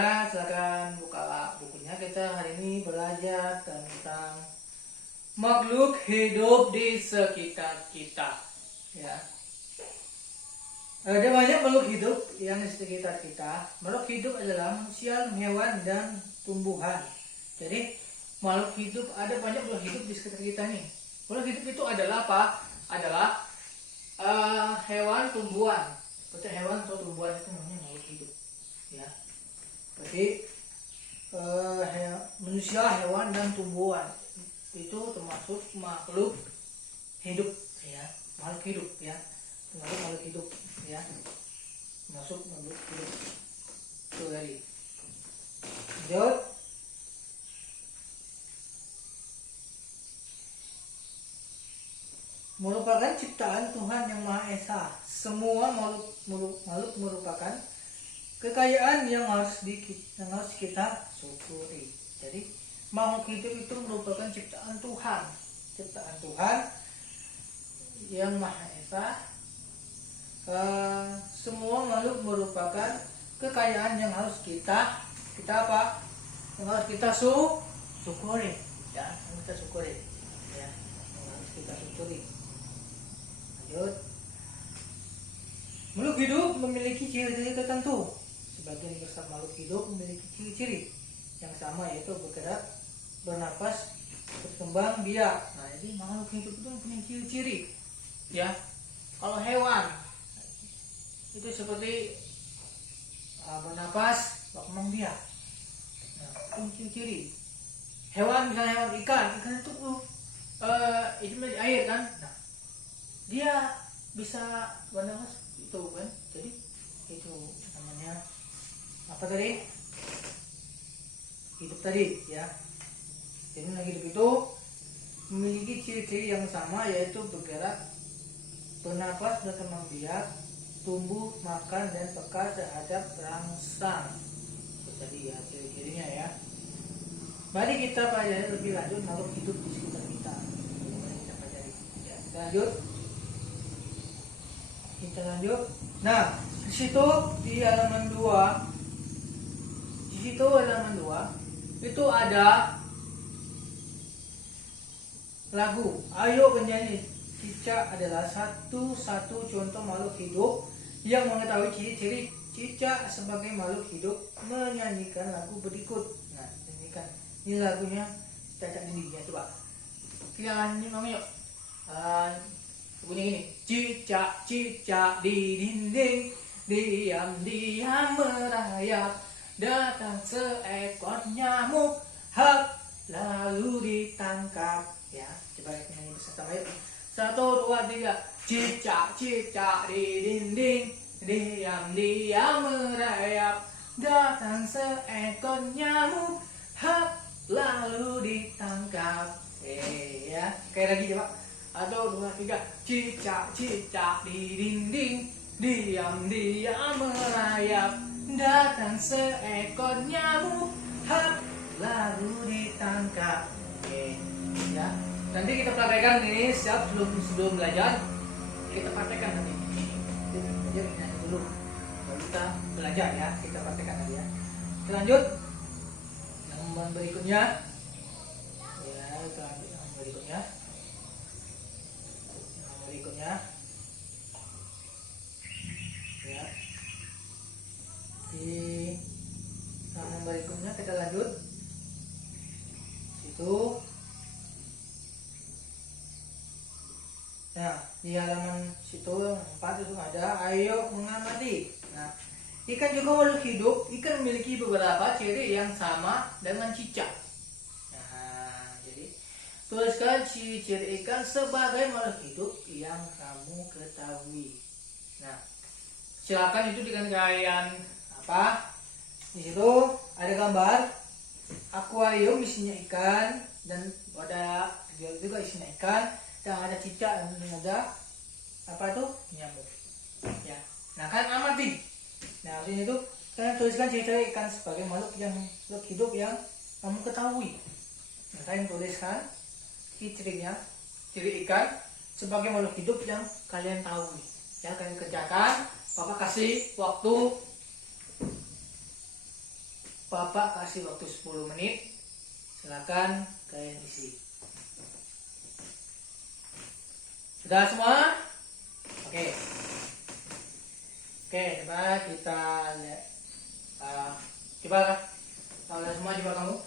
Saudara, silakan buka bukunya. Kita hari ini belajar tentang makhluk hidup di sekitar kita. Ya. Ada banyak makhluk hidup yang di sekitar kita. Makhluk hidup adalah manusia, hewan, dan tumbuhan. Jadi makhluk hidup, ada banyak makhluk hidup di sekitar kita nih. Makhluk hidup itu adalah apa? Adalah hewan, tumbuhan. Seperti hewan atau tumbuhan itu namanya makhluk hidup. Ya. Jadi manusia, hewan, dan tumbuhan itu termasuk makhluk hidup, ya, makhluk hidup, ya, termasuk makhluk hidup, ya, masuk makhluk hidup. Itu tadi. Lanjut. Merupakan ciptaan Tuhan Yang Maha Esa. Semua makhluk merupakan kekayaan yang harus kita syukuri. Jadi makhluk hidup itu merupakan ciptaan Tuhan Yang Maha Esa. Semua makhluk merupakan kekayaan yang harus kita apa? Yang harus kita syukuri, ya, yang kita syukuri, ya, yang harus kita syukuri. Lanjut. Makhluk hidup memiliki ciri-ciri tertentu. Sebagian besar makhluk hidup memiliki ciri-ciri yang sama, yaitu bergerak, bernapas, berkembang biak. Nah, jadi makhluk hidup itu mempunyai ciri-ciri. Ya, kalau hewan itu seperti bernapas, berkembang biak. Nah, itu ciri-ciri. Hewan, misalnya hewan ikan itu hidup di air kan. Nah, dia bisa bernapas itu kan. Jadi itu namanya apa tadi? Hidup tadi, ya. Jadi hidup itu memiliki ciri-ciri yang sama, yaitu bergerak, bernapas, berkembang biak, tumbuh, makan, dan peka terhadap rangsang. Itu tadi, ya, ciri-cirinya, ya. Mari kita pelajari lebih lanjut makhluk hidup di sekitar kita. Mari kita pelajari. Ya, kita lanjut. Nah, di situ di halaman 2 itu ada lagu. Ayo penyanyi. Cicak adalah satu-satu contoh makhluk hidup yang mengetahui ciri-ciri cicak sebagai makhluk hidup menyanyikan lagu berikut. Nah, nyanyikan. Ini lagunya cacak dindingnya, coba. Kita nyanyi yuk. Bunyi ini. Cicak-cicak di dinding, diam-diam merayap. Datang seekor nyamuk, hap, lalu ditangkap. Ya, coba kita nyanyi bersama yuk. 1, 2, 3. Cicak-cicak di dinding, diam-diam merayap. Datang seekor nyamuk, hap, lalu ditangkap. Ya, sekali lagi coba. 1, 2, 3. Cicak-cicak di dinding, diam-diam merayap. Datang seekor nyamuk, hap, lalu ditangkap. Ya. Nanti kita praktekkan ini sebelum belajar. Kita praktekkan nanti. Jadi dulu baru kita belajar, ya. Kita praktekkan nanti, ya. Kita lanjut. Nomor berikutnya. Ya, kita lanjut nomor berikutnya. Ya. Di halaman berikutnya kita lanjut. Itu. Nah, di halaman situ 4 itu ada ayo mengamati. Nah, ikan juga makhluk hidup. Ikan memiliki beberapa ciri yang sama dengan cicak. Nah, jadi tuliskan ciri-ciri ikan sebagai makhluk hidup yang kamu ketahui. Nah, silakan itu dengan kalian apa? Di situ ada gambar akuarium isinya ikan, dan ada juga isinya ikan, dan ada cicak, dan ada apa itu? Nyamuk. Ya. Nah, kan amati. Nah, di situ kalian tuliskan ciri-ciri ikan sebagai makhluk hidup yang kamu ketahui. Nah, kalian tuliskan ciri ikan sebagai makhluk hidup yang kalian tahu. Ya, kalian kerjakan. Bapak kasih waktu Bapak kasih waktu 10 menit. Silakan kalian isi. Sudah semua? Oke. Oke, coba kita lihat. Coba kalau semua coba kamu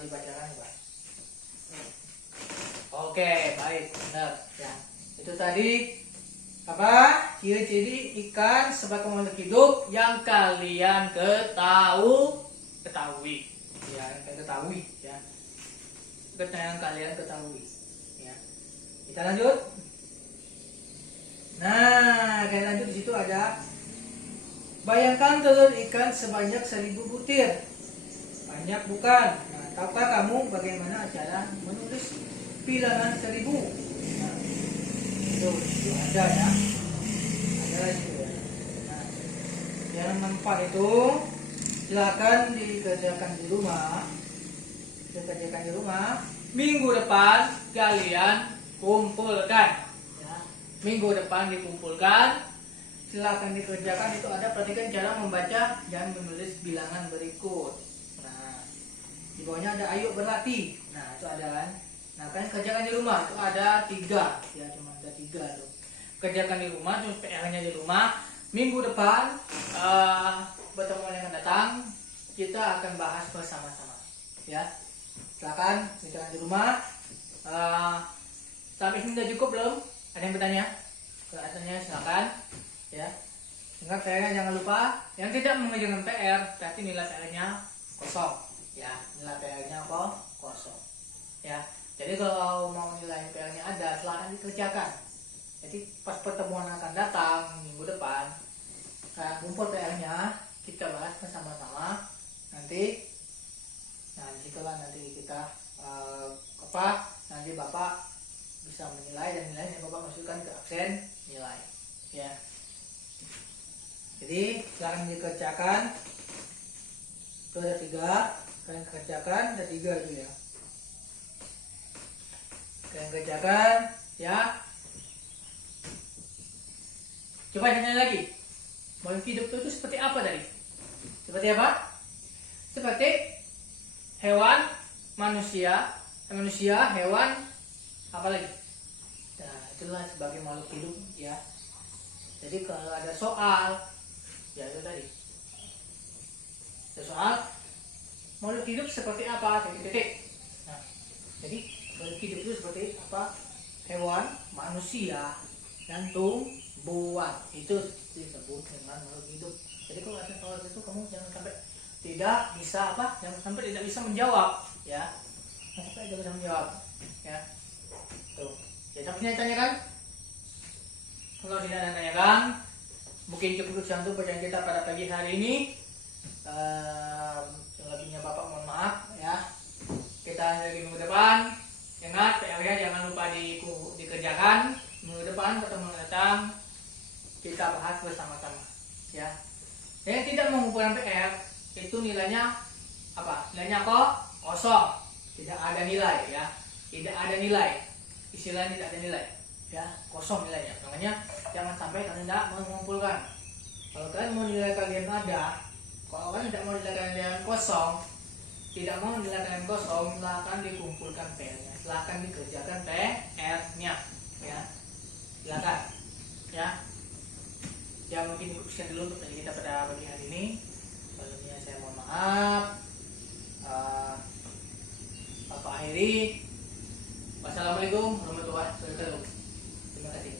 dibacakan coba. Oke, baik, benar ya. Itu tadi apa? Ciri-ciri ikan sebagai makhluk hidup yang kalian ketahui ya, yang kalian ketahui ya. Kita lanjut. Nah, kalian lanjut, di situ ada bayangkan telur ikan sebanyak 1000 butir. Banyak bukan? Nah, tahukah kamu bagaimana cara menulis bilangan 1000? Nah, itu ada ya. Ada itu ya. Nah, yang 4 itu silakan dikerjakan di rumah. Minggu depan kalian kumpulkan. Ya. Minggu depan dikumpulkan. Silakan dikerjakan, itu ada, perhatikan cara membaca dan menulis bilangan berikut. Nah, di bawahnya ada ayo berlatih. Nah, itu ada kan. Nah, kan kerjakan di rumah itu ada 3 ya, cuma ada 3 tuh. Kerjakan di rumah, cuma PR-nya di rumah. Minggu depan pertemuan yang akan datang kita akan bahas bersama-sama ya. Silakan kerjakan di rumah. Sampai sini sudah cukup belum? Ada yang bertanya? Kalau ada silakan ya. Ingat PR-nya jangan lupa, yang tidak mengerjakan PR berarti nilai PR-nya kosong ya. Nilai PR-nya kosong ya. Jadi kalau mau nilai PR-nya ada, silakan dikerjakan. Jadi pas pertemuan akan datang minggu depan, kumpul PR-nya, kita bahas bersama-sama. Nanti, nah disitulah nanti kita nanti Bapak bisa menilai, dan nilainya Bapak masukkan ke absen nilai ya. Jadi silakan dikerjakan. Itu ada 3, kalian kerjakan, ada 3 itu ya. Kalian kerjakan ya. Coba tanya lagi, makhluk hidup itu seperti apa tadi? Seperti apa? Seperti hewan, manusia, hewan, apa lagi? Nah, itulah sebagai makhluk hidup ya. Jadi kalau ada soal, ya itu tadi. Ada soal, makhluk hidup seperti apa? Titik-titik. Nah, jadi makhluk hidup itu seperti apa? Hewan, manusia, dan tumbuhan. Itu disebut dengan makhluk hidup. Jadi kalau ada soal itu kamu jangan sampai tidak bisa jangan sampai tidak bisa menjawab ya. Jangan sampai tidak bisa menjawab ya. Tuh. Ya, tapi ditanyakan. Kalau tidak ada tanyakan, mungkin cukup untuk bacaan kita pada pagi hari ini. Selebihnya Bapak mohon maaf ya. Kita lagi minggu depan. Ingat PR-nya jangan lupa dikerjakan. Minggu depan pertemuan datang kita bahas bersama-sama ya. Yang tidak mengumpulkan PR itu nilainya apa? Nilainya kosong. Tidak ada nilai ya. Tidak ada nilai. Istilahnya tidak ada nilai ya, kosong nilainya. Makanya jangan sampai kalian tidak mengumpulkan. Kalau kalian mau nilai kalian ada, kalau kalian tidak mau nilai kalian kosong, silakan dikumpulkan PR-nya, silakan dikerjakan PR-nya ya. Silakan ya. Ya mungkin sekian dulu untuk kita pada pagi hari ini. Sebelumnya saya mohon maaf. Bapak akhiri. Wassalamualaikum warahmatullahi wabarakatuh. Terima kasih.